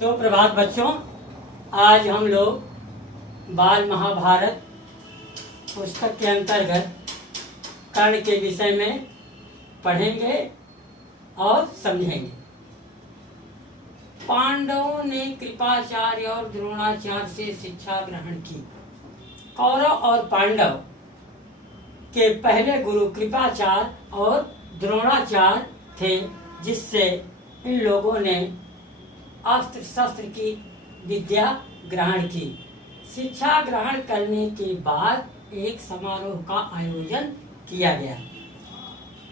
तो प्रभात बच्चों, आज हम लोग बाल महाभारत पुस्तक के अंतर्गत कर्ण के विषय में पढ़ेंगे और समझेंगे। पांडवों ने कृपाचार्य और द्रोणाचार्य से शिक्षा ग्रहण की। कौरव और पांडव के पहले गुरु कृपाचार्य और द्रोणाचार्य थे, जिससे इन लोगों ने अस्त्र शस्त्र की विद्या ग्रहण की। शिक्षा ग्रहण करने के बाद एक समारोह का आयोजन किया गया।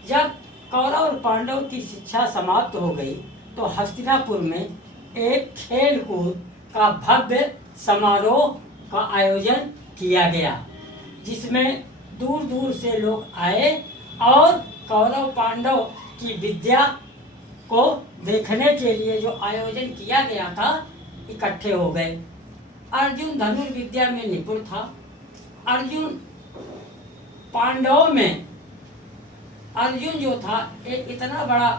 जब कौरव और पांडव की शिक्षा समाप्त हो गई तो हस्तिनापुर में एक खेल कूद का भव्य समारोह का आयोजन किया गया, जिसमें दूर दूर से लोग आए और कौरव पांडव की विद्या को देखने के लिए जो आयोजन किया गया था इकट्ठे हो गए। अर्जुन धनुर्विद्या में निपुण था। अर्जुन पांडवों में अर्जुन जो था एक इतना बड़ा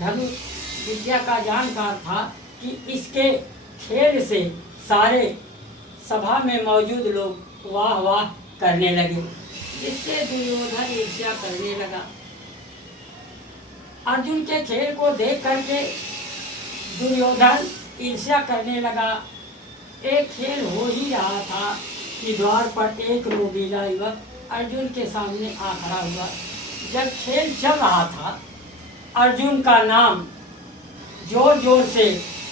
धनुर्विद्या का जानकार था कि इसके खेल से सारे सभा में मौजूद लोग वाह वाह करने लगे, जिससे दुर्योधन ईर्ष्या करने लगा। अर्जुन के खेल को देख करके दुर्योधन ईर्ष्या करने लगा। एक खेल हो ही रहा था कि द्वार पर एक रोगीला युवक अर्जुन के सामने आ खड़ा हुआ। जब खेल चल रहा था, अर्जुन का नाम जोर जोर से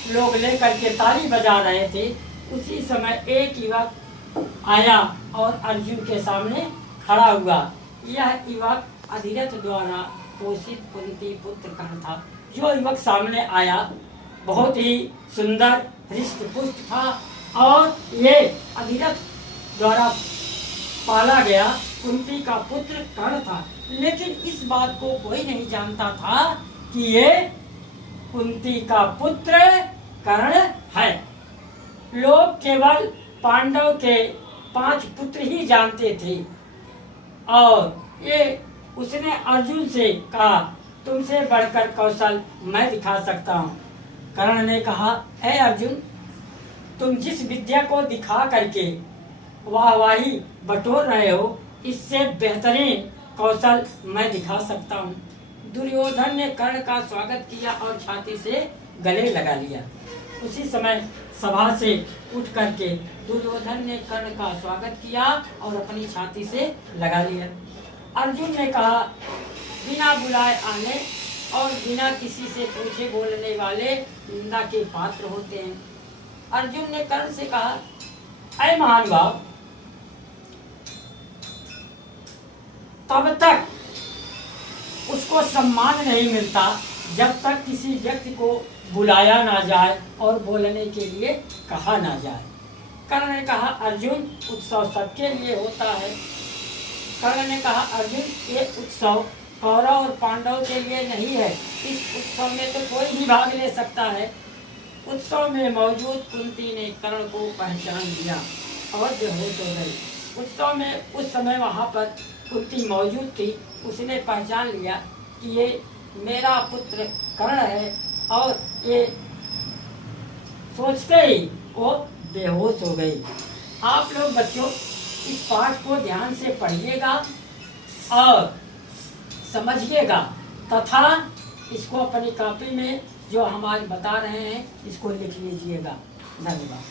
लोग लेकर के ताली बजा रहे थे। उसी समय एक युवक आया और अर्जुन के सामने खड़ा हुआ। यह युवक अधिरथ द्वारा पोषित कुंती पुत्र कर्ण था। जो युवक सामने आया बहुत ही सुंदर हृष्ट पुष्ट था और ये अधिरथ द्वारा पाला गया कुंती का पुत्र कर्ण था। लेकिन इस बात को कोई नहीं जानता था कि ये कुंती का पुत्र कर्ण है। लोग केवल पांडव के 5 पुत्र ही जानते थे और ये उसने अर्जुन से कहा, तुमसे बढ़कर कौशल मैं दिखा सकता हूँ। कर्ण ने कहा, हे अर्जुन, तुम जिस विद्या को दिखा करके वाहवाही बटोर रहे हो, इससे बेहतरीन कौशल मैं दिखा सकता हूँ। दुर्योधन ने कर्ण का स्वागत किया और छाती से गले लगा लिया। उसी समय सभा से उठ करके दुर्योधन ने कर्ण का स्वागत किया और अपनी छाती से लगा लिया। अर्जुन ने कहा, बिना बुलाए आने और बिना किसी से पूछे बोलने वाले निंदा के पात्र होते हैं। अर्जुन ने कर्ण से कहा, ऐ महानुभाव, तब तक उसको सम्मान नहीं मिलता जब तक किसी व्यक्ति को बुलाया ना जाए और बोलने के लिए कहा ना जाए। कर्ण ने कहा, अर्जुन, उत्सव सबके लिए होता है। कर्ण ने कहा, अर्जुन, ये उत्सव कौरव और पांडव के लिए नहीं है। इस उत्सव में तो कोई भी भाग ले सकता है। उत्सव में मौजूद कुंती ने कर्ण को पहचान लिया और बेहोश हो गई। उत्सव में उस समय वहाँ पर कुंती मौजूद थी। उसने पहचान लिया कि ये मेरा पुत्र कर्ण है और ये सोचते ही वो बेहोश हो गई। आप लोग बच्चों इस पाठ को ध्यान से पढ़िएगा और समझिएगा तथा इसको अपनी कॉपी में जो हम आज बता रहे हैं इसको लिख लीजिएगा। धन्यवाद।